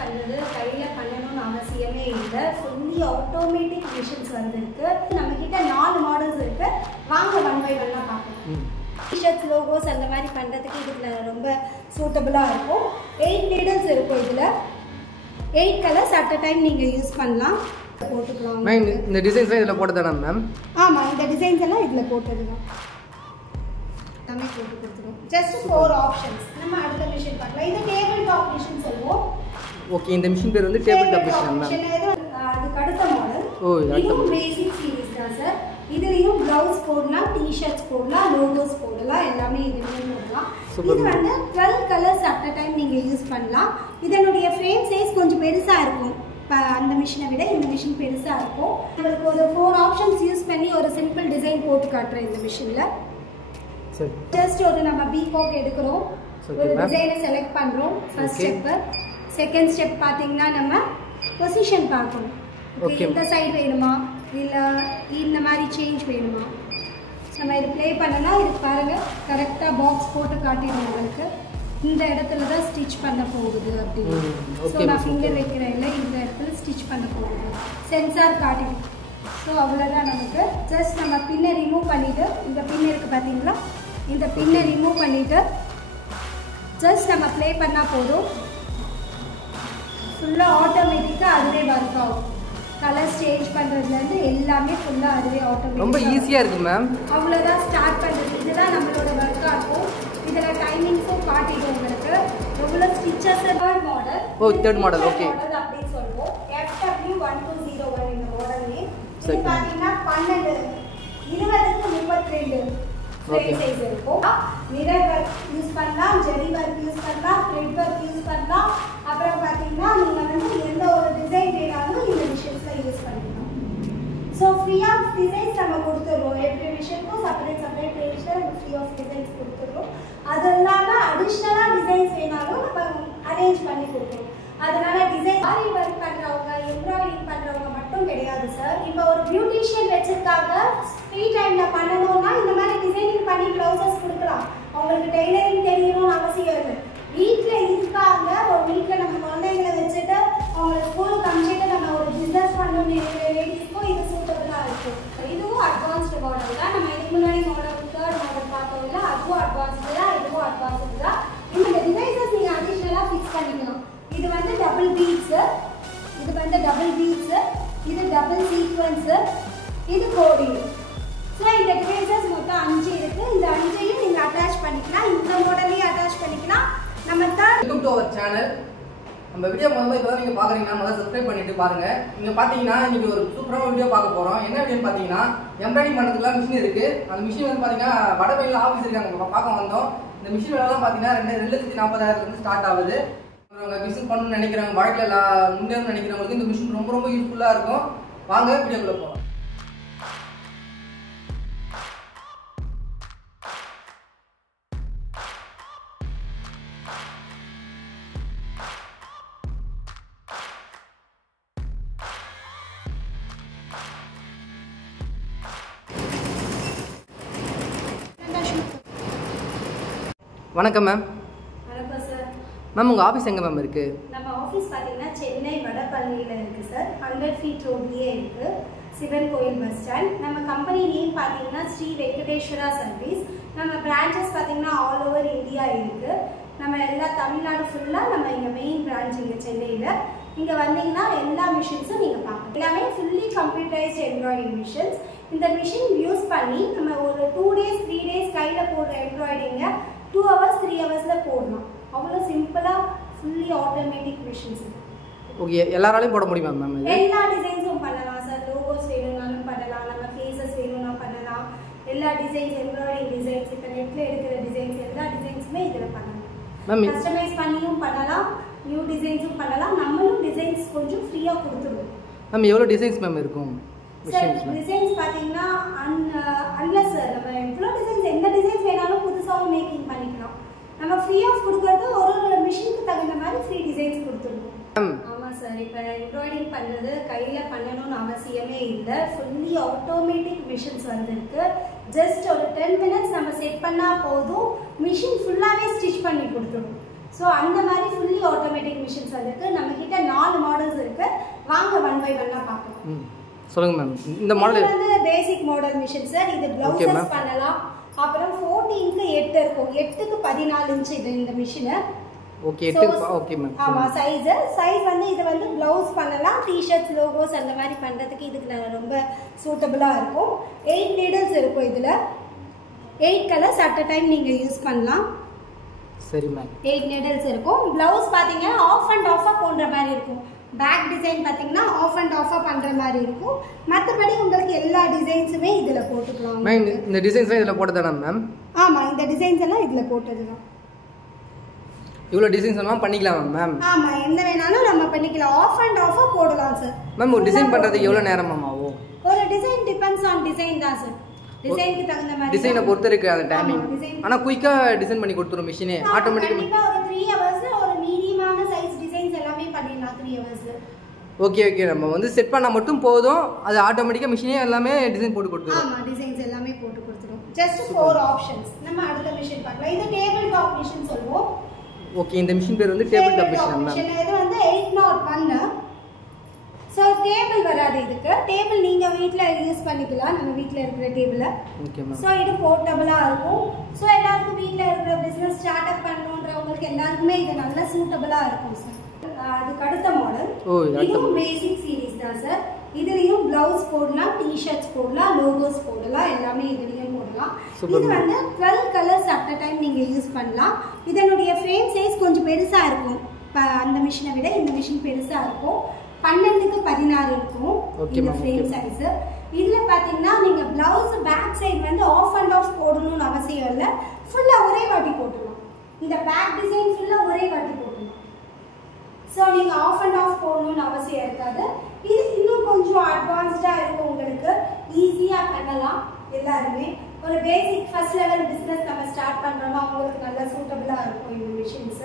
பண்ணுறது கையில் பண்ணணும்னு அவசியமே இல்லை. ஃபுல்லி ஆட்டோமேட்டிக் மிஷின்ஸ் வந்துருக்கு. நம்மக்கிட்ட 4 மாடல்ஸ் இருக்குது. வாங்க 1 by 1 பார்க்கலாம். டிஷர்ட்ஸ் லோகோஸ் அந்த மாதிரி பண்ணுறதுக்கு இதில் ரொம்ப சூட்டபுளாக இருக்கும். 8 நீடல்ஸ் இருக்கும். இதில் 8 கலர்ஸ் அட் அ டைம் நீங்கள் யூஸ் பண்ணலாம். போட்டுக்கலாம். இந்த டிசைன்ஸ்லாம் இதில் போட்டதானே மேம்? ஆமாம், இந்த டிசைன்ஸ் எல்லாம் இதில் போட்டது தான். எல்லாமே போட்டு கொடுத்துருவோம். Just 4 options. நம்ம அடுத்த மிஷின் பார்க்கலாம். இது டேபிள் டாப் மிஷின் சொல்லுவோம். ஓகே, இந்த மிஷின் பேர் வந்து டேபிள் டாப் மிஷின் மேம். அதுக்கு அடுத்த மாடல். இதுவும் பேசிக் சீரிஸ் தான் சார். இதுலேயும் ப்ளவுஸ் போடலாம், டிஷர்ட்ஸ் போடலாம், லோகோஸ் போடலாம், எல்லாமே இதுலேயும் போடலாம். இது வந்து 12 கலர்ஸ் அட் அ டைம் நீங்கள் யூஸ் பண்ணலாம். இதனுடைய ஃப்ரேம் சைஸ் கொஞ்சம் பெருசாக இருக்கும். இப்போ அந்த மிஷினை விட இந்த மிஷின் பெருசாக இருக்கும். உங்களுக்கு ஒரு 4 ஆப்ஷன்ஸ் யூஸ் பண்ணி ஒரு சிம்பிள் டிசைன் போட்டு காட்டுறேன் இந்த மிஷினில். ஜஸ்ட் ஒரு நம்ம பீகாக் எடுக்கிறோம், ஒரு டிசைனை செலக்ட் பண்ணுறோம். First step. செகண்ட் ஸ்டெப் பார்த்தீங்கன்னா நம்ம பொசிஷன் பார்க்கணும். இந்த சைடு வேணுமா இல்லை இந்த மாதிரி சேஞ்ச் வேணுமா? நம்ம இது ப்ளே பண்ணலாம். இது பாருங்கள், கரெக்டாக பாக்ஸ் போட்டு காட்டிடும் உங்களுக்கு. இந்த இடத்துல தான் ஸ்டிச் பண்ண போகுது அப்படின்னு. ஸோ நான் ஃபிங்கர் வைக்கிறேன் இல்லை, இந்த இடத்துல ஸ்டிச் பண்ண போகுது. சென்சார் காட்டிடும். ஸோ அவ்வளோதான். நமக்கு ஜஸ்ட் நம்ம பின்னை ரிமூவ் பண்ணிவிட்டு, இந்த பின் இருக்குது பார்த்தீங்களா, இந்த பின்னை ரிமூவ் பண்ணிவிட்டு ஜஸ்ட் நம்ம ப்ளே பண்ணால் போதும். ஃபுல்லாக ஆட்டோமேட்டிக்காக அதுவே ஒர்க் ஆகும். கலர்ஸ் சேஞ்ச் பண்ணுறதுலேருந்து எல்லாமே ஃபுல்லாக அதுவே ஆட்டோமேட்டிக். ரொம்ப ஈஸியாக இருக்குது மேம். அவ்வளோதான் ஸ்டார்ட் பண்ணுறது. இதுதான் நம்மளோட ஒர்க்காக இருக்கும். இதில் டைமிங்ஸும் காட்டிடும் உங்களுக்கு. எவ்வளோ stitches. Third model. Third model. Okay, அப்படின்னு சொல்லுவோம். FW1201 இந்த மாடல் நேம். இது பார்த்தீங்கன்னா 12, 20க்கு 32 ஃப்ரேம் சைஸ் இருக்கும். மிரர் ஒர்க் யூஸ் பண்ணலாம், ஜெரி ஒர்க் யூஸ் பண்ணலாம், த்ரெட் ஒர்க் யூஸ் பண்ணலாம். அப்புறம் பார்த்தீங்கன்னா நீங்கள் வந்து எந்த ஒரு டிசைன் வேணாலும் இந்த மிஷின்ஸில் யூஸ் பண்ணிக்கலாம். ஸோ ஃப்ரீ ஆஃப் டிசைன்ஸ் நம்ம கொடுத்துருவோம். எவ்ரி மிஷினுக்கும் செப்பரேட் பேஜில் நம்ம ஃப்ரீ ஆஃப் டிசைன்ஸ் கொடுத்துருவோம். அது இல்லாமல் அடிஷ்னலாக டிசைன்ஸ் வேணாலும் நம்ம அரேஞ்ச் பண்ணி கொடுத்துருவோம். அதனால டிசைன் ஆரி ஒர்க் பண்ணுறவங்க, எம்ப்ராய்டிங் பண்ணுறவங்க மட்டும் கிடையாது சார். இப்போ ஒரு பியூட்டிஷியன் வச்சிருக்காங்க, ஃப்ரீ டைமில் பண்ணணும்னா இந்த மாதிரி டிசைனிங் பண்ணி ப்ளவுசஸ் கொடுக்கலாம். அவங்களுக்கு டெய்லரிங் தெரியணும்னு அவசியம் இல்லை. வீட்டில் இருக்காங்க, ஒரு வீட்டில் நம்ம குழந்தைங்களை வச்சுட்டு அவங்களை ஸ்கூலுக்கு அனுப்பிச்சிட்டு நம்ம ஒரு பிஸ்னஸ் பண்ணணும் லேடிஸ்க்கும் இது சூட்டபுளாக இருக்கும். இதுவும் அட்வான்ஸ்டு மாடல் தான். நம்ம இதுக்கு முன்னாடி தேர்ட் மாடல் பார்த்தோம் இல்லை, அதுவும் அட்வான்ஸ்டு தான், இதுவும் அட்வான்ஸ்டு தான். இந்த டிசைன்ஸஸ் நீங்கள் அடிஷ்னலாக ஃபிக்ஸ் பண்ணிக்கலாம். இது வந்து டபுள் பீட்ஸு, இது வந்து டபுள் பீட்ஸு, இது டபுள் சீக்வன்ஸு, இது கோடிங். ஸோ இந்த டிசைன்ஸஸ் மொத்தம் 5 இருக்குது. இந்த 5ஐயும் நீங்கள் அட்டாச் பண்ணிக்கலாம். இந்த மாடலையும் அட்டாச் பண்ணிக்கலாம். நம்ம வெல்கம் டு அவர் சேனல். நம்ம வீடியோ முதல்ல இப்போ நீங்கள் பார்க்குறீங்கன்னா முதல்ல சப்ஸ்கிரைப் பண்ணிட்டு பாருங்கள். நீங்கள் பார்த்தீங்கன்னா இன்றைக்கி ஒரு சூப்பரான வீடியோ பார்க்க போகிறோம். என்ன வீடியோன்னு பார்த்தீங்கன்னா எம்ப்ராய்டிங் பண்ணுறதுக்குலாம் மிஷின் இருக்குது. அந்த மிஷின் வந்து பார்த்தீங்கன்னா வடபையில் ஆஃபீஸ் இருக்காங்க, பார்க்க வந்தோம். இந்த மிஷின் விலைலாம் பார்த்தீங்கன்னா 2,40,000 ஸ்டார்ட் ஆகுது. பிஸ்னஸ் பண்ணணும்னு நினைக்கிறவங்க, வாழ்க்கையில் முன்னேறணும்னு நினைக்கிறவங்களுக்கு இந்த மிஷின் ரொம்ப ரொம்ப யூஸ்ஃபுல்லாக இருக்கும். வாங்க வீடியோக்குள்ளே போகலாம். வணக்கம் மேம். வணக்கம் சார். மேம் உங்கள் ஆஃபீஸ் எங்கே மேம் இருக்குது? நம்ம ஆஃபீஸ் பார்த்தீங்கன்னா சென்னை வடபழனியில் இருக்குது சார். 100 feet ரோட்லேயே இருக்குது, சிவன் கோயில் பஸ் ஸ்டாண்ட். நம்ம கம்பெனி நேம் பார்த்தீங்கன்னா ஸ்ரீ வெங்கடேஸ்வரா சர்வீஸ். நம்ம பிரான்ச்சஸ் பார்த்தீங்கன்னா ஆல் ஓவர் இந்தியா இருக்குது. நம்ம எல்லா தமிழ்நாடு ஃபுல்லாக நம்ம இங்கே மெயின் பிரான்ச் இங்கே சென்னையில். இங்கே வந்தீங்கன்னா எல்லா மிஷின்ஸும் நீங்கள் பார்க்கலாம். எல்லாமே ஃபுல்லி கம்ப்யூட்டரைஸ்ட் எம்ப்ராய்டிங் மிஷின்ஸ். இந்த மிஷின் யூஸ் பண்ணி நம்ம ஒரு 2 days 3 days கையில் போடுற எம்ப்ராய்டிங்கை 2 hours 3 ஹவர்ஸில் போடலாம். அவ்வளோ சிம்பிளாக ஃபுல்லி ஆட்டோமேட்டிக் மிஷின்ஸ். ஓகே, எல்லாராலையும் போட முடியுமா மேம்? எல்லா டிசைன்ஸும் பண்ணலாம் சார். லோகோஸ் வேணும்னாலும் பண்ணலாம், நம்ம ஃபேஸஸ் வேணும்னா பண்ணலாம். எல்லா டிசைன்ஸ், எம்ப்ராய்டிங் டிசைன்ஸ், இப்போ நெட்டில் எடுக்கிற டிசைன்ஸ், எல்லா டிசைன்ஸுமே இதில் பண்ணலாம். கஸ்டமைஸ் பண்ணியும் பண்ணலாம், நியூ டிசைன்ஸும் பண்ணலாம். நம்மளும் டிசைன்ஸ் கொஞ்சம் ஃப்ரீயாக கொடுத்துருவோம். மேம் எவ்வளோ டிசைன்ஸ் மேம் இருக்கும்? டிசைன்ஸ் பார்த்தீங்கன்னா அன்லஸ் சார் நம்ம எவ்வளோ டிசைன்ஸ், எந்த டிசைன்ஸ் வேணாலும் புதுசாகவும் மேக்கிங் பண்ணிக்கலாம். நம்ம ஃப்ரீ ஆஃப் கொடுக்கறது ஒரு மிஷினுக்கு தகுந்த மாதிரி ஃப்ரீ டிசைன்ஸ் கொடுத்துருவோம். ஆமாம் சார். இப்போ எம்ப்ராய்டிங் பண்ணுறது கையில் பண்ணணும்னு அவசியமே இல்லை. ஃபுல்லி ஆட்டோமேட்டிக் மிஷின்ஸ் வந்துருக்கு. ஜஸ்ட் ஒரு 10 minutes நம்ம செட் பண்ணால் போதும், மிஷின் ஃபுல்லாகவே ஸ்டிச் பண்ணி கொடுத்துடும். ஸோ அந்த மாதிரி ஃபுல்லி ஆட்டோமேட்டிக் மிஷின்ஸ் வந்துருக்கு. நம்ம கிட்ட 4 மாடல்ஸ் இருக்கு. வாங்க 1 by 1 பார்க்கலாம். சொல்லுங்க மேம். இந்த மாடல் வந்து பேசிக் மாடல் மிஷின் சார். இது ப்ளவுசஸ் பண்ணலாம். அப்புறம் 14க்கு 8 இருக்கும். 8க்கு 14 இன்ச் இது இந்த மிஷின். Okay 8 okay ma'am. ஆமா சைஸ் வந்து இது வந்து ப்ளவுஸ் பண்ணலாம், டி-ஷர்ட்ஸ் லோகோஸ் அந்த மாதிரி பண்றதுக்கு இதுக்கு ரொம்ப சூட்டபிளா இருக்கும். 8 நீடல்ஸ் இருக்கும். இதுல 8 கலர்ஸ் அட் a டைம் நீங்க யூஸ் பண்ணலாம். சரி மேம். 8 நீடல்ஸ் இருக்கும். ப்ளவுஸ் பாத்தீங்க ஆஃப் அண்ட் ஆஃபா போன்ற மாதிரி இருக்கும். பேக் டிசைன் பாத்தீங்கன்னா ஆஃப் அண்ட் ஆஃபா பண்ற மாதிரி இருக்கும். மத்தபடி உங்களுக்கு எல்லா டிசைன்ஸுமே இதுல போட்டுக்கலாம். மேம் இந்த டிசைன்ஸ்லாம் இதுல போட்டதானே மேம்? ஆமா இந்த டிசைன்ஸ் எல்லாம் இதுல போட்டதுதான். இவ்வளவு டிசைன்ஸ் எல்லாம் பண்ணிக்கலாம் மேம்? ஆமா என்ன வேணாலும் நம்ம பண்ணிக்கலாம். ஆஃப் அண்ட் ஆஃபா போடலாம் சார். மேம் ஒரு டிசைன் பண்றதுக்கு எவ்வளவு நேரம் மேம் ஆகும்? ஒரு டிசைன் டிபெண்ட்ஸ் ஆன் டிசைன் தான் சார். டிசைனுக்கு தகுந்த மாதிரி டிசைனை பொறுத்து இருக்கு அந்த டைமிங். ஆனா குயிக்கா டிசைன் பண்ணி கொடுத்துரும் மிஷினே ஆட்டோமேட்டிக்கா. ஒரு 3 hours ஒரு மீடியமான சைஸ் டிசைன்ஸ் எல்லாமே பண்ணிடலாம் 3 hours. ஓகே நம்ம வந்து செட் பண்ணா மட்டும் போதும். அது ஆட்டோமேட்டிக்கா மிஷினே எல்லாமே டிசைன் போட்டு கொடுத்துரும். ஆமா டிசைன்ஸ் எல்லாமே போட்டு கொடுத்துரும். Just 4 options. நம்ம அடுத்த மிஷின் பார்க்கலாம். இது டேபிள் டாப் மிஷின் சொல்வோம். ஓகே இந்த மிஷின் பேர் வந்து டேபிள் டாப் மிஷின் மேம். இது வந்து 801. சோ டேபிள் வராது இதுக்கு. டேபிள் நீங்க வீட்ல யூஸ் பண்ணிக்கலாம். நம்ம வீட்ல இருக்கிற டேபிள். Okay ma'am. சோ இது போர்ட்டபிளா இருக்கும். சோ எல்லாருக்கும் வீட்ல இருக்கிற பிசினஸ் ஸ்டார்ட் அப் பண்ணனும்ன்றவங்களுக்கு எல்லாருக்குமே இது நல்ல சூட்டபிளா இருக்கும் சார். அதுக்கு அடுத்த மாடல் இதுவும் பேசிக் சீரிஸ் தான் சார். இதுலயும் ப்ளவுஸ் போடலாம், டி-ஷர்ட்ஸ் போடலாம், லோகோஸ் போடலாம், எல்லாமே இதுலயும் போடலாம். இது வந்து 12 கலர்ஸ் அட் a டைம் நீங்க யூஸ் பண்ணலாம். இதனுடைய ஃப்ரேம் சைஸ் கொஞ்சம் பெருசா இருக்கும். அந்த மிஷினை விட இந்த மிஷின் பெருசா இருக்கும். 12க்கு 16 இருக்கும் இந்த ஃப்ரேம் சைஸ். இதுல பாத்தீங்கன்னா நீங்க ப்ளவுஸ் பேக் சைடு வந்து ஆஃப் அண்ட் ஆஃப் போடணும்னு அவசியம் இல்ல. ஃபுல்லா ஒரே வாட்டி போட்டுடலாம். இந்த பேக் டிசைன் ஃபுல்லா ஒரே வாட்டி போட்டுடலாம். சோ நீங்க ஆஃப் அண்ட் ஆஃப் போடணும்னு அவசியம் இருக்காது. இது இன்னும் கொஞ்சம் அட்வான்ஸ்டா இருக்கும். உங்களுக்கு ஈஸியா பண்ணலாம். எல்லாருமே ஒரு பேசிக் ஃபர்ஸ்ட் லெவல் பிசினஸ் நம்ம ஸ்டார்ட் பண்றோம்னா உங்களுக்கு நல்ல சூட்டபிளா இருக்கும் இந்த மிஷின்ஸ்.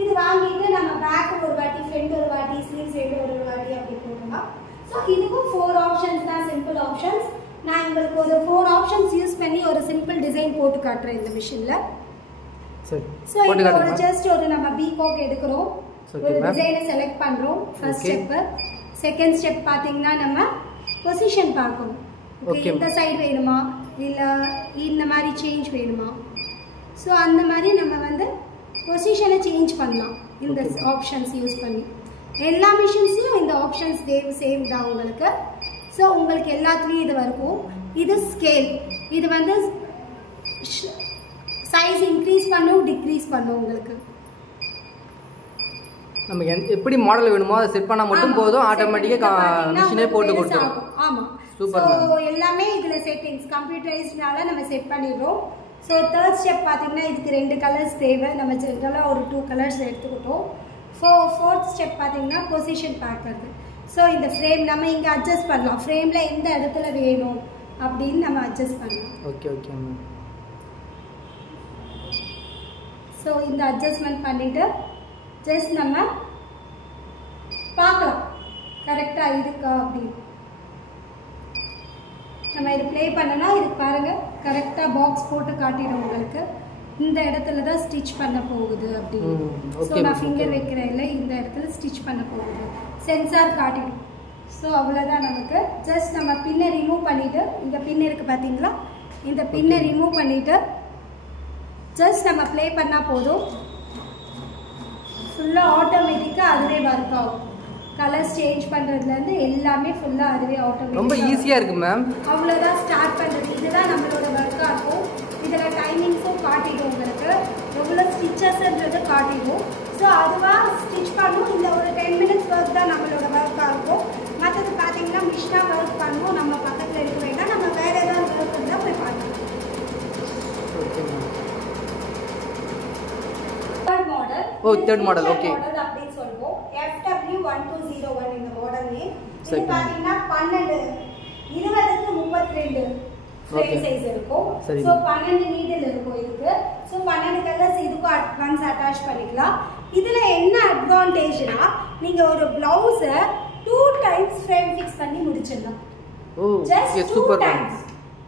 இது வாங்கிட்டு நம்ம பேக் ஒரு வாட்டி, ஃப்ரண்ட் ஒரு வாட்டி, ஸ்லீவ் சைடு ஒரு வாட்டி அப்படி போடலாம். சோ இதுக்கும் 4 ஆப்ஷன்ஸ் தான், சிம்பிள் ஆப்ஷன்ஸ். நான் உங்களுக்கு ஒரு 4 ஆப்ஷன்ஸ் யூஸ் பண்ணி ஒரு சிம்பிள் டிசைன் போட்டு காட்டுறேன் இந்த மிஷின்ல. சரி சோ இப்போ ஒரு ஜஸ்ட் ஒரு நம்ம பீகாக் எடுக்கிறோம். ஒரு டிசைனை செலக்ட் பண்றோம். First step. செகண்ட் ஸ்டெப் பாத்தீங்கன்னா நம்ம பொசிஷன் பார்க்கணும். ஓகே இந்த சைடு வேணுமா இல்ல இந்த மாதிரி சேஞ்ச் வேணுமா? சோ அந்த மாதிரி நம்ம வந்து பொசிஷனை சேஞ்ச் பண்ணலாம் இந்த ஆப்ஷன்ஸ் யூஸ் பண்ணி. எல்லா மிஷின்ஸ்லயும் இந்த ஆப்ஷன்ஸ் சேம் தான் உங்களுக்கு. ஸோ உங்களுக்கு எல்லாத்துலேயும் இது இருக்கும். இது ஸ்கேல். இது வந்து சைஸ் இன்க்ரீஸ் பண்ணும், டிக்ரீஸ் பண்ணும். உங்களுக்கு நம்ம எப்படி மாடல் வேணுமோ அதை செட் பண்ணா மட்டும் போதும். ஆட்டோமேட்டிக்கா மிஷினே போட்டு கொடுத்துரும். ஆமா சூப்பர். ஸோ எல்லாமே இதுல செட்டிங்ஸ் கம்ப்யூட்டரைஸ்ட்னால நம்ம செட் பண்ணிடுறோம். ஸோ தேர்ட் ஸ்டெப் பார்த்தீங்கன்னா இதுக்கு 2 கலர்ஸ் தேவை. நம்ம ஜென்ரலாக ஒரு 2 கலர்ஸ் எடுத்துக்கிட்டோம். ஃபோர்த் ஸ்டெப் பார்த்தீங்கன்னா பொசிஷன் பார்க்கறது. ஸோ இந்த ஃப்ரேம் நம்ம இங்கே அட்ஜஸ்ட் பண்ணலாம். ஃப்ரேமில் எந்த இடத்துல வேணும் அப்படின்னு நம்ம அட்ஜஸ்ட் பண்ணலாம். Okay ma'am. ஸோ இந்த அட்ஜஸ்ட்மெண்ட் பண்ணிவிட்டு ஜஸ்ட் நம்ம பார்க்கலாம் கரெக்டாக இருக்கா அப்படின்னு. நம்ம இது ப்ளே பண்ணனா இதுக்கு பாருங்கள் கரெக்டாக பாக்ஸ் போட்டு காட்டிடும் உங்களுக்கு. இந்த இடத்துல தான் ஸ்டிச் பண்ண போகுது அப்படின்னு. ஸோ நான் ஃபிங்கர் வைக்கிறேன் இல்லை, இந்த இடத்துல ஸ்டிச் பண்ண போகுது. சென்சார் காட்டிடும். ஸோ அவ்வளோதான் நமக்கு. ஜஸ்ட் நம்ம பின்னை ரிமூவ் பண்ணிவிட்டு, இந்த பின் இருக்குது பார்த்தீங்களா, இந்த பின்னை ரிமூவ் பண்ணிவிட்டு ஜஸ்ட் நம்ம ப்ளே பண்ணால் போதும். ஃபுல்லாக ஆட்டோமேட்டிக்காக அதுவே ஒர்க் ஆகும். கலர்ஸ் சேஞ்ச் பண்ணுறதுலேருந்து எல்லாமே ஃபுல்லாக அதுவே ஆட்டோமேட்டிக். ரொம்ப ஈஸியாக இருக்குது மேம். அவ்வளோதான் ஸ்டார்ட் பண்ணுறது. இதுதான் நம்மளோட ஒர்க்காக இருக்கும். இதில் டைமிங்ஸும் காட்டிடும் உங்களுக்கு. எவ்வளோ ஸ்டிச்சஸ்ன்றது காட்டிடும். ஸோ அதுவாக ஸ்டிச் பண்ணும். இந்த ஒரு 10 minutes ஒர்க் தான் நம்மளோட ஒர்க்காக இருக்கும். மற்றது பார்த்தீங்கன்னா மிஷினாக ஒர்க் பண்ணும். நம்ம பக்கத்தில் இருக்க வேண்டாம். நம்ம வேறு ஏதாவது ஒர்க் இருந்தால் போய் பார்க்கலாம். தேர்ட் மாடல் ஓகே அப்படின்னு சொல்லுவோம். FW1201 இந்த மாடல் நேம். இது பாத்தீங்கன்னா 12 20க்கு 32 ஃப்ரேம் சைஸ் இருக்கும். சோ 12 நீடில் இருக்கும் இதுக்கு. சோ 12 கலர்ஸ் இதுக்கு அட்வான்ஸ் அட்டாச் பண்ணிக்கலாம். இதுல என்ன அட்வான்டேஜ்னா நீங்க ஒரு ப்ளவுஸ 2 டைம்ஸ் ஃப்ரேம் ஃபிக்ஸ் பண்ணி முடிச்சிடலாம். ஓ ஜஸ்ட் 2 டைம்ஸ்.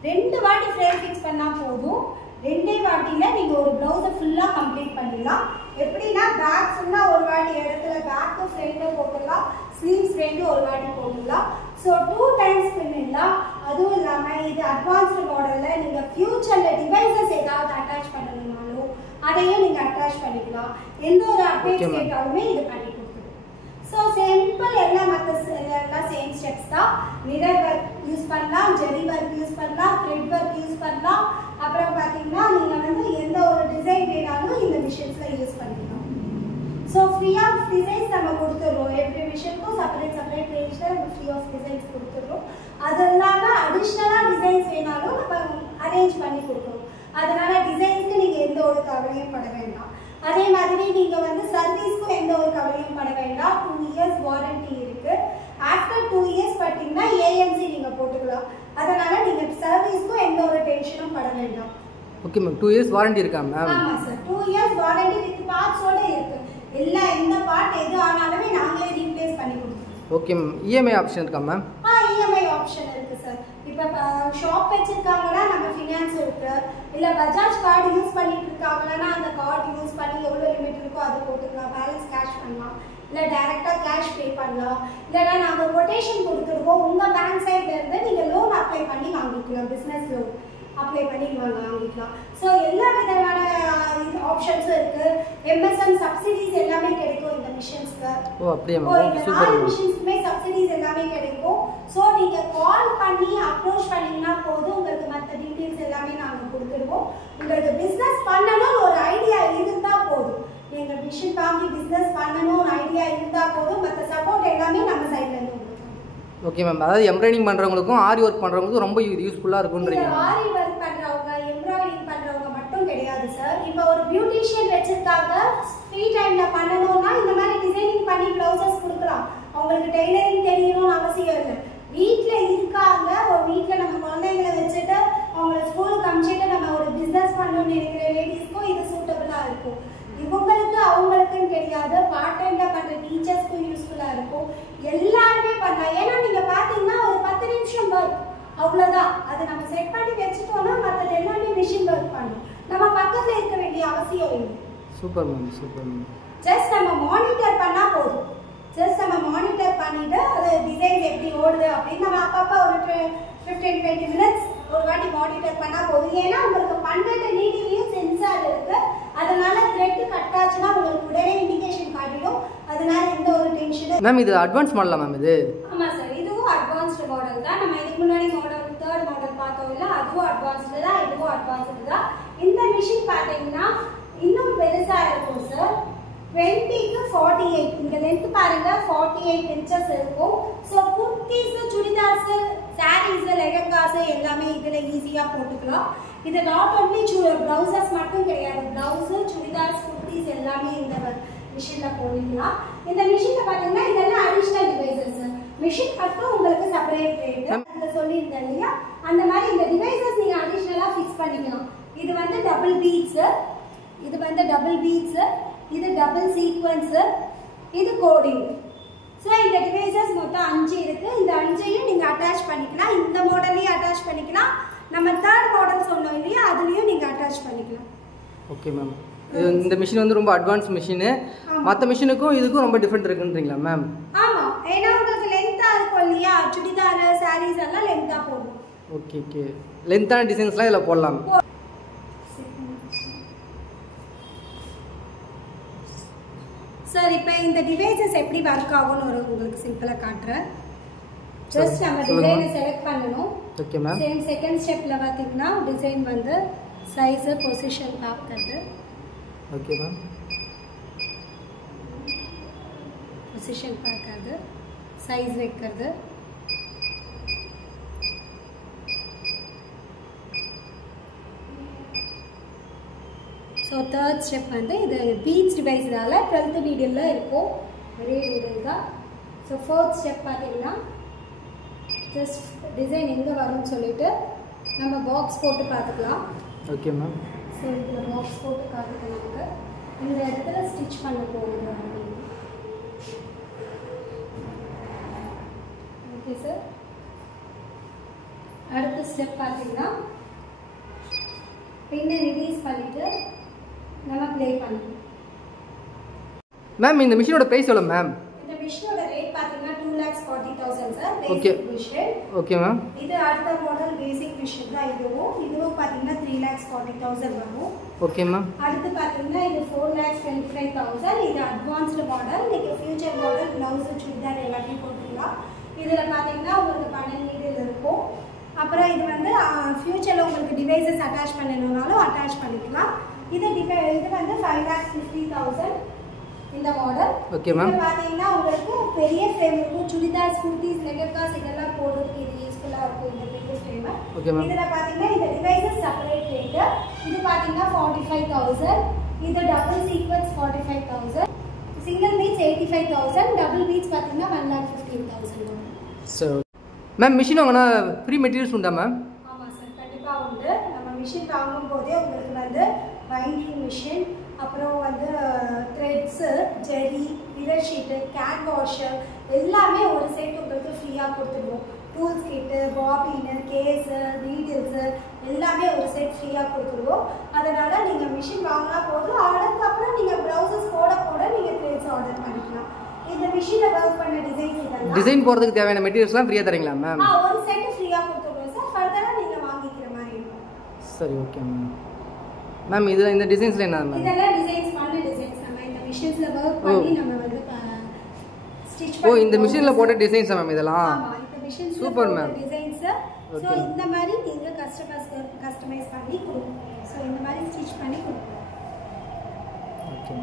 2 வாட்டி ஃப்ரேம் ஃபிக்ஸ் பண்ணா போதும். 2 வாட்டியில் நீங்கள் ஒரு ப்ளவுஸை ஃபுல்லாக கம்ப்ளீட் பண்ணிடலாம். எப்படின்னா பேக் ஃபுல்லாக ஒரு வாட்டி இடத்துல பேக்கு ஃப்ரண்ட்டு போட்டுடலாம், ஸ்லீவ்ஸ் ஃப்ரண்ட்டு ஒரு வாட்டி போட்டுடலாம். ஸோ 2 டைம்ஸ் பண்ணிடலாம். அதுவும் இல்லாமல் இது அட்வான்ஸ்டு மாடலில் நீங்கள் ஃபியூச்சரில் டிவைசஸ் ஏதாவது அட்டாச் பண்ணணும்னாலும் அதையும் நீங்கள் அட்டாச் பண்ணிக்கலாம். எந்த ஒரு அப்டேட் கேட்டாலுமே இது பண்ணி கொடுத்துரும். ஸோ சிம்பிள் எல்லாம் எல்லாம் சேம் ஸ்டெப்ஸ் தான். மிரர் ஒர்க் யூஸ் பண்ணலாம், ஜெரி ஒர்க் யூஸ் பண்ணலாம், த்ரெட் ஒர்க் யூஸ் பண்ணலாம். அப்புறம் பார்த்தீங்கன்னா நீங்கள் வந்து எந்த ஒரு டிசைன் வேணாலும் இந்த மிஷின்ஸில் யூஸ் பண்ணிக்கலாம். ஸோ ஃப்ரீ ஆஃப் டிசைன்ஸ் நம்ம கொடுத்துட்றோம். எவ்ரி மிஷினுக்கும் செப்பரேட் ரேஞ்சில் நம்ம ஃப்ரீ ஆஃப் டிசைன்ஸ் கொடுத்துட்றோம். அது இல்லாமல் அடிஷ்னலாக டிசைன்ஸ் வேணாலும் நம்ம அரேஞ்ச் பண்ணி கொடுக்குறோம். அதனால டிசைன்ஸ்க்கு நீங்கள் எந்த ஒரு கவலையும் பட வேண்டாம். அதே மாதிரி நீங்கள் வந்து சர்வீஸ்க்கும் எந்த ஒரு கவலையும் பட வேண்டாம். 2 இயர்ஸ் வாரண்டி இருக்குது. ஆஃப்டர் 2 இயர்ஸ் பார்த்தீங்கன்னா ஏஎம்சி நீங்கள் போட்டுக்கலாம். அதனால நீங்கள் சர்வீஸ்க்கும் எந்த ஒரு டென்ஷனும் பட வேண்டாம். Okay ma'am. 2 இயர்ஸ் வாரண்டி இருக்கா மேம்? ஆமாம் சார், 2 இயர்ஸ் வாரண்டி வித் பார்ட்ஸோட இருக்குது. எந்த பார்ட் எது ஆனாலுமே நாங்களே ரீப்ளேஸ் பண்ணி கொடுத்துருவோம். Okay ma'am. இஎம்ஐ ஆப்ஷன் இருக்கா மேம்? இஎம்ஐ ஆப்ஷன் இருக்குது சார். இப்போ ஷாப் வச்சுருக்காங்கன்னா நம்ம ஃபினான்ஸ் இருக்குது. இல்லை பஜாஜ் கார்டு யூஸ் பண்ணிட்டு இருக்காங்கன்னா அந்த கார்டு யூஸ் பண்ணி எவ்வளோ லிமிட் இருக்கோ அது போட்டுக்கலாம். பேலன்ஸ் கேஷ் பண்ணலாம், இல்லை டைரெக்டாக கேஷ் பே பண்ணலாம். இல்லைனா நாங்கள் கொட்டேஷன் கொடுத்துருக்கோம். உங்கள் பேங்க் சைட்லேருந்து நீங்கள் லோன் அப்ளை பண்ணி வாங்கிக்கலாம். பிஸ்னஸ் லோன் அப்ளை பண்ணி வாங்கிக்கலாம். ஸோ எல்லா விதமான ஆப்ஷன்ஸும் இருக்குது. எம்எஸ்எம் சப்சிடிஸ் எல்லாமே கிடைக்கும் இந்த மிஷின்ஸ்க்கு. ஓ அப்படியே மேம். இந்த 4 மிஷின்ஸ்க்குமே சப்சிடிஸ் எல்லாமே கிடைக்கும். ஸோ நீங்கள் கால் பண்ணி அப்ரோச் பண்ணிங்கன்னா போதும், உங்களுக்கு மற்ற டீட்டெயில்ஸ் எல்லாமே நாங்கள் கொடுத்துடுவோம். உங்களுக்கு பிஸ்னஸ் பண்ணணும்னு ஒரு ஐடியா இருந்தால் போதும். நீங்கள் மிஷின் வாங்கி பிஸ்னஸ் பண்ணணும்னு ஐடியா இருந்தால் போதும், மற்ற சப்போர்ட் எல்லாமே நம்ம சைட்லேருந்து. Okay ma'am. அதாவது எம்ப்ராய்டிங் பண்ணுறவங்களுக்கும் ஆரி ஒர்க் பண்ணுறவங்களுக்கும் ரொம்ப யூஸ்ஃபுல்லாக இருக்கும்ன்றீங்க. ஆரி ஒர்க் பண்ணுறவங்க எம்ப்ராய்டிங் பண்ணுறவங்க மட்டும் கிடையாது சார். இப்போ ஒரு பியூட்டிஷியன் வச்சிருக்காங்க, ஃப்ரீ டைமில் பண்ணணும்னா இந்த மாதிரி டிசைனிங் பண்ணி ப்ளவுசஸ் கொடுக்கலாம். அவங்களுக்கு டெய்லரிங் தெரியணும்னு அவசியம் இல்லை. வீட்டில் இருக்காங்க, ஒரு வீட்டில் நம்ம குழந்தைங்களை வச்சுட்டு அவங்கள ஸ்கூலுக்கு அனுப்பிச்சிட்டு நம்ம ஒரு பிஸ்னஸ் பண்ணணும்னு நினைக்கிற லேடிஸ்க்கும் இது சூட்டபுளாக இருக்கும். இவங்களுக்கு அவங்களுக்குன்னு கிடையாது, பார்ட் டைமில் பண்ணுற டீச்சர்ஸ்க்கும் யூஸ்ஃபுல்லாக இருக்கும். எல்லாருமே பண்ணலாம். ஏன்னா நீங்கள் பார்த்தீங்கன்னா ஒரு 10 நிமிஷம் ஒர்க் அவ்வளோதான். அதை நம்ம செட் பண்ணி வச்சுட்டோம்னா மற்றது எல்லாமே மிஷின் ஒர்க் பண்ணும். நம்ம பக்கத்தில் இருக்க வேண்டிய அவசியம் இல்லை. Super ma'am, super ma'am. Just நம்ம மானிட்டர் பண்ணால் போதும். ஜஸ்ட் நம்ம மானிட்டர் பண்ணிவிட்டு அது டிசைன்ஸ் எப்படி ஓடுது அப்படின்னு நம்ம அப்பப்போ ஒரு 15-20 மினிட்ஸ் ஒரு வாட்டி மானிட்டர் பண்ணால் போதும். ஏன்னா உங்களுக்கு 12 நீடிலையும் சென்சார் இருக்குது. அதனால த்ரெட் கட் ஆச்சுன்னா உங்களுக்கு உடனே இண்டிகேஷன் காட்டிடும். அதனால எந்த ஒரு டென்ஷனும். மேம் இது அட்வான்ஸ் மாடலா மேம் இது? ஆமாம் சார், இதுவும் அட்வான்ஸ்டு மாடல் தான். நம்ம இதுக்கு முன்னாடி மாடல் 3rd மாடல் பார்த்தோம் இல்லை, அதுவும் அட்வான்ஸ்டு தான், இதுவும் அட்வான்ஸ்டு தான். இந்த மிஷின் பார்த்தீங்கன்னா இன்னும் பெருசாக இருக்கும் சார். 20க்கு 48. இந்த லென்த் பாருங்க, 48 இன்ச்சஸ் இருக்கும். ஸோ குர்த்திஸ், சுடிதார்ஸ், சாரீஸ், லெஹங்காஸ் எல்லாமே இதில் ஈஸியாக போட்டுக்கலாம். இது நாட் ஒன்லி ப்ளவுசஸ் மட்டும் கிடையாது, ப்ளவுஸு, சுடிதார்ஸ், குர்த்திஸ் எல்லாமே இந்த மிஷினில் போடலாம். இந்த மிஷினில் பார்த்தீங்கன்னா இதெல்லாம் அடிஷ்னல் டிவைசஸ். மிஷின் மட்டும் உங்களுக்கு செப்பரேட் ரேட் அதில் சொல்லியிருந்தேன் இல்லையா, அந்த மாதிரி இந்த டிவைசஸ் நீங்கள் அடிஷ்னலாக ஃபிக்ஸ் பண்ணிக்கலாம். இது வந்து டபுள் பீட்ஸு, இது வந்து டபுள் பீட்ஸு, இது டபுள் சீக்வன்ஸு, இது கோடிங். ஸோ இந்த டிவைசஸ் மொத்தம் 5 இருக்குது. இந்த 5ஐயும் நீங்கள் அட்டாச் பண்ணிக்கலாம். இந்த மாடல்லையும் அட்டாச் பண்ணிக்கலாம். நம்ம 3rd மாடல் சொன்னோம் இல்லையா, அதுலேயும் நீங்கள் அட்டாச் பண்ணிக்கலாம். Okay ma'am. இந்த மிஷின் வந்து ரொம்ப அட்வான்ஸ் மிஷினு. மற்ற மிஷினுக்கும் இதுக்கும் ரொம்ப டிஃப்ரெண்ட் இருக்குன்றீங்களா மேம்? ஆமாம், ஏன்னா உங்களுக்கு லென்த்தாக இருக்கும் இல்லையா, சுடிதார், சாரீஸ் எல்லாம் லென்த்தாக போடும். Okay okay. லென்த்தான டிசைன்ஸ்லாம் இதில் போடலாம். சார் இப்போ இந்த டிவைசஸ் எப்படி ஒர்க் ஆகும்னு உங்களுக்கு சிம்பிளாக காட்டுறேன். ஜஸ்ட் நம்ம டிசைனை செலக்ட் பண்ணணும். Okay ma'am. சேம் செகண்ட் ஸ்டெப்பில் பார்த்தீங்கன்னா டிசைன் வந்து சைஸு, பொசிஷன் பார்க்கறது. Okay ma'am. பொசிஷன் பார்க்கறது, சைஸ் வைக்கிறது. ஸோ 3rd ஸ்டெப் வந்து இது பீட்ஸ் டிவைஸ்னால 12th நீடில் இருக்கும், ஒரே நீடில் தான். ஸோ 4th ஸ்டெப் பார்த்தீங்கன்னா ஜஸ்ட் டிசைன் எங்கே வரும்னு சொல்லிட்டு நம்ம பாக்ஸ் போட்டு பார்த்துக்கலாம். Okay ma'am. ஸோ இதில் பாக்ஸ் போட்டு காட்டுக்கலாங்க. இந்த இடத்துல ஸ்டிச் பண்ண போகுது. Okay sir. அடுத்த ஸ்டெப் பார்த்தீங்கன்னா பின்ன ரிலீஸ் பண்ணிட்டு நம்ம ப்ளே பண்ணலாம். மேம் இந்த மிஷினோட பிரைஸ் எவ்வளவு மேம்? இந்த மிஷினோட ரேட் பாத்தீங்கன்னா 2,40,000 sir. Okay basic machine. Okay ma'am. இது அடுத்த மாடல் பேசிக் மிஷின் தான் இதுவும் பாத்தீங்கன்னா 3,40,000 வரும். Okay ma'am. அடுத்து பாத்தீங்கன்னா இது 4,25,000. இது அட்வான்ஸ்டு மாடல். நீங்க ஃபியூச்சர் மாடல் ப்ளவுஸ் சுடிதார் எல்லாத்தையும் போட்டுக்கலாம். இதுல பாத்தீங்கன்னா உங்களுக்கு 12 நீடில் இருக்கும். அப்புறம் இது வந்து ஃபியூச்சர்ல உங்களுக்கு டிவைசஸ் அட்டாச் பண்ணனும்னாலும் அட்டாச் பண்ணிக்கலாம். இது வந்து 5,50,000 இந்த மாடல். Okay ma'am. இது பாத்தீங்கன்னா உங்களுக்கு பெரிய ஃப்ரேம் இருக்கும். சுடிதார், குர்தீஸ், லெஹங்காஸ் இதெல்லாம் போடுறதுக்கு இது யூஸ்ஃபுல்லா இருக்கும் இந்த பெரிய ஃப்ரேம். Okay ma'am. இதுல பாத்தீங்கன்னா இந்த டிவைசஸ் செப்பரேட் ரேட். இது பாத்தீங்கன்னா 45,000. இது double sequence 45,000. Single beads 85,000. Double beads பாத்தீங்கன்னா 1,15,000 வரும். சோ மேம் மிஷின் வாங்கினா ஃப்ரீ மெட்டீரியல்ஸ் உண்டா மேம்? ஆமா சார், கண்டிப்பா உண்டு. நம்ம மிஷின் வாங்கும் போதே உங்களுக்கு வந்து பைண்டிங் மிஷின், அப்புறம் வந்து த்ரெட்ஸ், ஜெரி, மிரர் ஷீட், கேன் வாஷர் எல்லாமே ஒரு செட் உங்களுக்கு ஃப்ரீயா கொடுத்துடுவோம். Tools kit, bobbin, case, needles எல்லாமே ஒரு செட் ஃப்ரீயா கொடுத்துடுவோம். அதனால நீங்க மிஷின் வாங்கினா போதும். அதுக்கப்புறம் நீங்க ப்ளவுசஸ் போட போட நீங்க த்ரெட்ஸ் ஆர்டர் பண்ணிக்கலாம். இந்த மிஷினை ஒர்க் பண்ண டிசைன்ஸ் இதெல்லாம் டிசைன் போறதுக்கு தேவையான மெட்டீரியல்ஸ்லாம் ஃப்ரீயா தரீங்களா மேம்? ஒரு செட் ஃப்ரீயா கொடுத்துடுவோம் சார். ஃபர்தரா நீங்க வாங்கிக்கிற மாதிரி இருக்கும். சரி ஓகே மேம். மேம் இது இந்த டிசைன்ஸ்ல என்ன மேம்? இதெல்லாம் டிசைன்ஸ் பண்ண டிசைன்ஸ் நம்ம இந்த மிஷின்ஸ்ல வர்க் பண்ணி நம்ம வந்து ஸ்டிட்ச் பண்ணி. இந்த மிஷின்ல போட்ட டிசைன்ஸ் மேம் இதெல்லாம்? ஆமா, இந்த மிஷின்ஸ்ல சூப்பர் மேம். டிசைன்ஸ். சோ இந்த மாதிரி நீங்க கஸ்டமைஸ் பண்ணி கொடுப்போம். சோ இந்த மாதிரி ஸ்டிட்ச் பண்ணி கொடுப்போம். ஓகே.